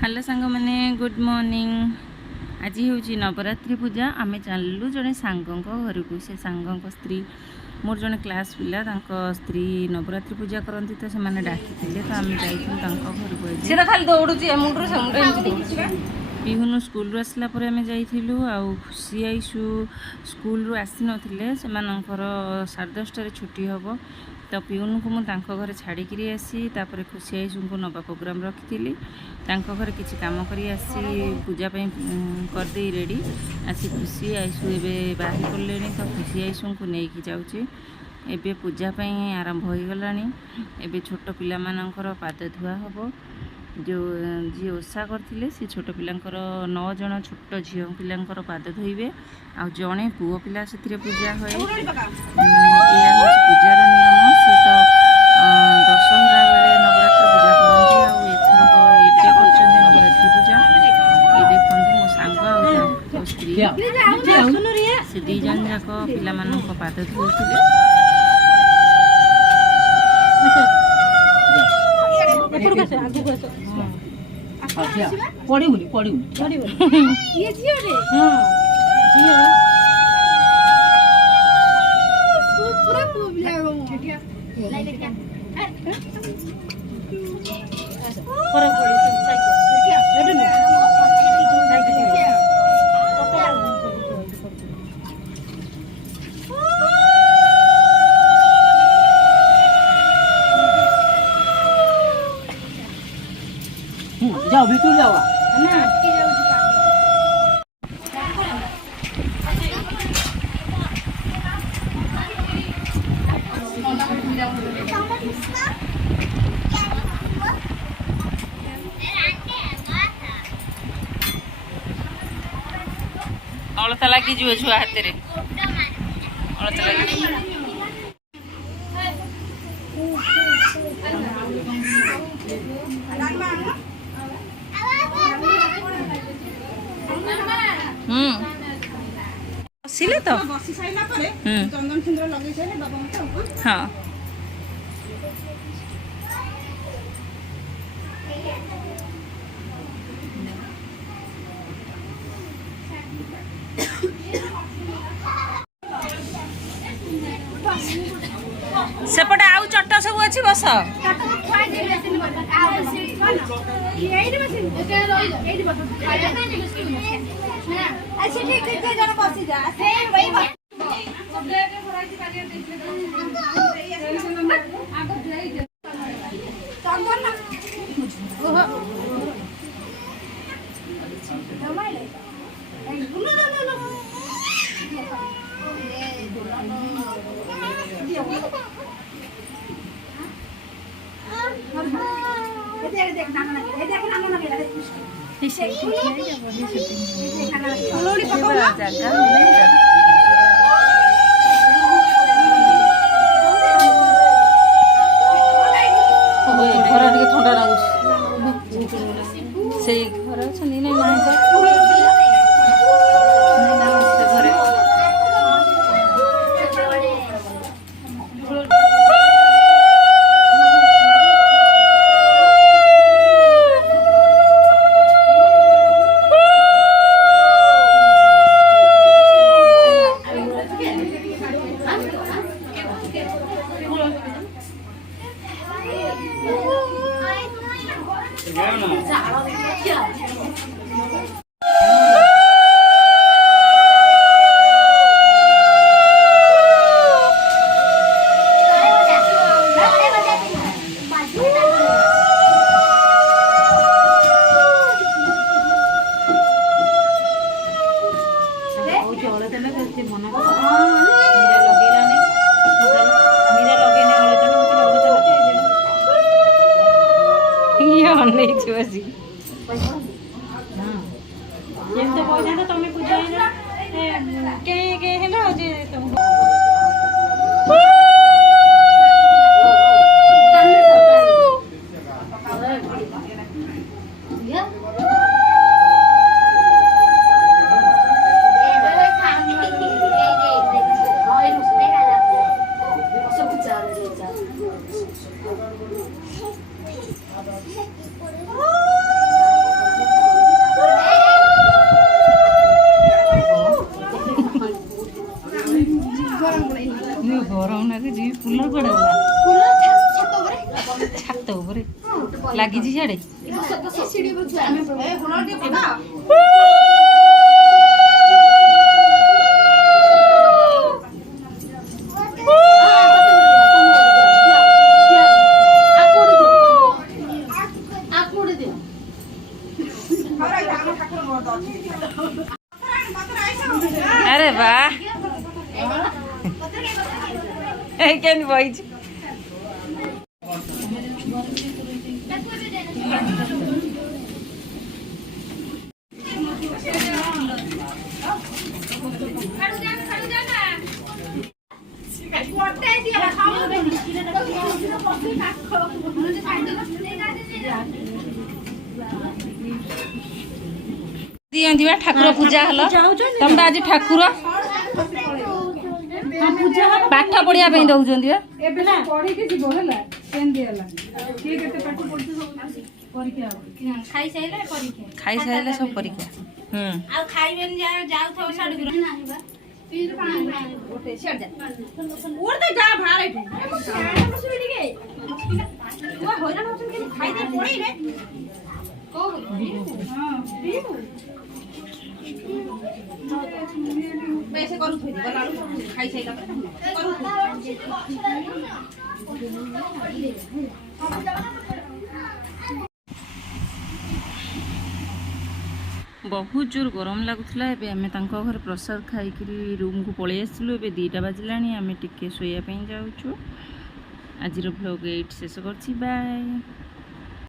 Hello सांग मैंने good morning. आज हूँ नवरात्रि पूजा। आम चलू जड़े सांग घर को से सांग स्त्री मोर जड़े क्लास पिला स्त्री नवरात्रि पूजा करती तो से डाकी तो आम जा बिहुन स्कूल आसला आम जा खुशी आईसु स्कूल आसी नथिले से 10:30 छुट्टी हम तो पिउन को मुझे घर छाड़ी आसी तापर खुशी आईसु को नवा प्रोग्राम रखी घर किसी कम कर पूजा करदे रेडी आसी खुशी आईसु ए बाहरी पड़े तो खुशी आईसु को लेकिन जाऊँगी एबे पूजा आरंभ हो गला। एबे छोट पिला मानकर पाद धुआ हम जो जी ओषा करते सी छोट पिलांकर 9 जन छोट झी पिलांकर पाद धोइबे आ जड़े पुओ पिला से पूजा हुए। या पूजार नियम सी तो दशहरा बेले नवरात्र पूजा करते एथरक नवरात्रि पूजा ये देखते मो सांग स्त्री से दी जन जाक पिला पाद धोते पड़ी ये झियो रे झियो पूरा प्रॉब्लम हो लाइक क्या पर जाओ भीतर जाओ ना अटकी जाऊ अलता लगी जो छुआ हाथ रे अलता लगी बसिले तो बसी साइला परे चंदन सिंदूर लगे छै बाबा मत हां सेपटे आउ चट्ट सब अच्छी बस थंडा लगुच से घर अच्छे तुम पूजा ଲାଗିଛି ସିଆଡ଼େ अरे वाह केन बइछ दिया ठाकुर पूजा हल तुम आज ठाकुर पाठ पढ़िया दौरान खाई सारे सब परीक्षा बहुत जोर गरम लगुला एबे आमे तांको घर प्रसाद खाई रूम को पळै आसिलु एबे 2टा बाजिलानी आमे टिके सोया पे जाउछु। आजिर व्लॉग एट शेष करछि बाय।